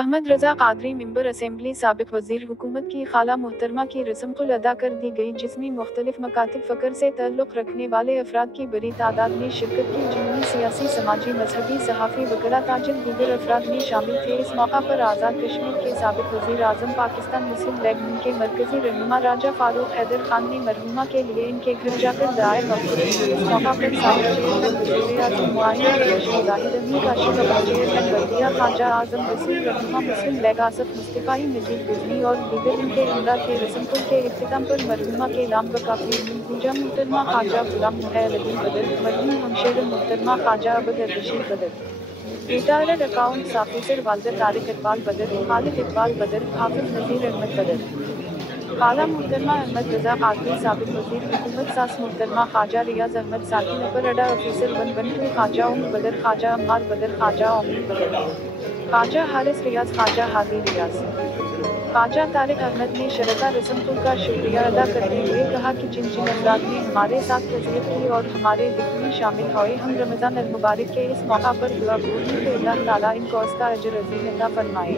अहमद रजा Qadri member assembly साबिक वजीर हुकूमत की खाला मोहतरमा की रस्म कुल अदा कर दी गई, जिसमें मुख्तलिफ मकातिब फ़क्र से ताल्लुक़ रखने वाले अफराद की बड़ी तादाद ने शिरकत की, जिनमें सियासी, समाजी, मजहबी, सहाफ़ी, वकला, ताजिर दीगर अफराद में शामिल थे। इस मौका पर आज़ाद कश्मीर के साबिक वज़ीर आज़म, पाकिस्तान मुस्लिम लीग नून के मरकज़ी रहनुमा राजा फ़ारूक हैदर खान ने मरहूमा के लिए इनके घर जाकर दुआए मग़फ़िरत की। इस मौका पर साबिक चेयरमैन वज़ीर-ए-आज़म मुआयना बख्श, जाहिद अमीन काशिफ़, चेयरमैन बल्दिया ख्वाजा आज़म रसूल, रहनुमा मुस्लिम लीग आसफ मुस्तफ़ाई, नजीब गुजनी और दीगर इनके हमरा थे। रस्म कुल के इख्तिताम पर मरहूमा के नाम वक़ाफ़ी मुंतज़ा मोहतरमा ख्वाजा ग़ुलाम मुहैल अली बदर, मरहूम हमशेर मोहतरमा ख्वाजा अबद रशीद बदर, रिटायर्ड अकाउंट्स ऑफिसर वालदा तारिक इकबाल बदर, खालिद इकबाल बदर, हाफिज़ नज़ीर अहमद बदर, खाला मोहतरमा अहमद रजा कादरी, साबिक वज़ीर हुकूमत सास मोहतरमा ख्वाजा रियाज़ अहमद साकी, अपर अडा ऑफिसर 112, ख्वाजा उम्र बदर, ख्वाजा अम्मार बदर, ख्वाजा ओमनी बदर, ख्वाजा हारिस रियाज़, ख्वाजा हादी रियाज़, ख्वाजा तारिक अहमद ने शरका रस्म कुल का शुक्रिया अदा करते हुए कहा कि जिन जिन अफराद ने हमारे साथ तज़ियत की और हमारे ज़िक्र में शामिल हुए, हम रमज़ान अल मुबारक के इस मौका पर दुआ गो हैं कि अल्लाह ताला इनको उसका अजर अज़ीम अता फरमाए।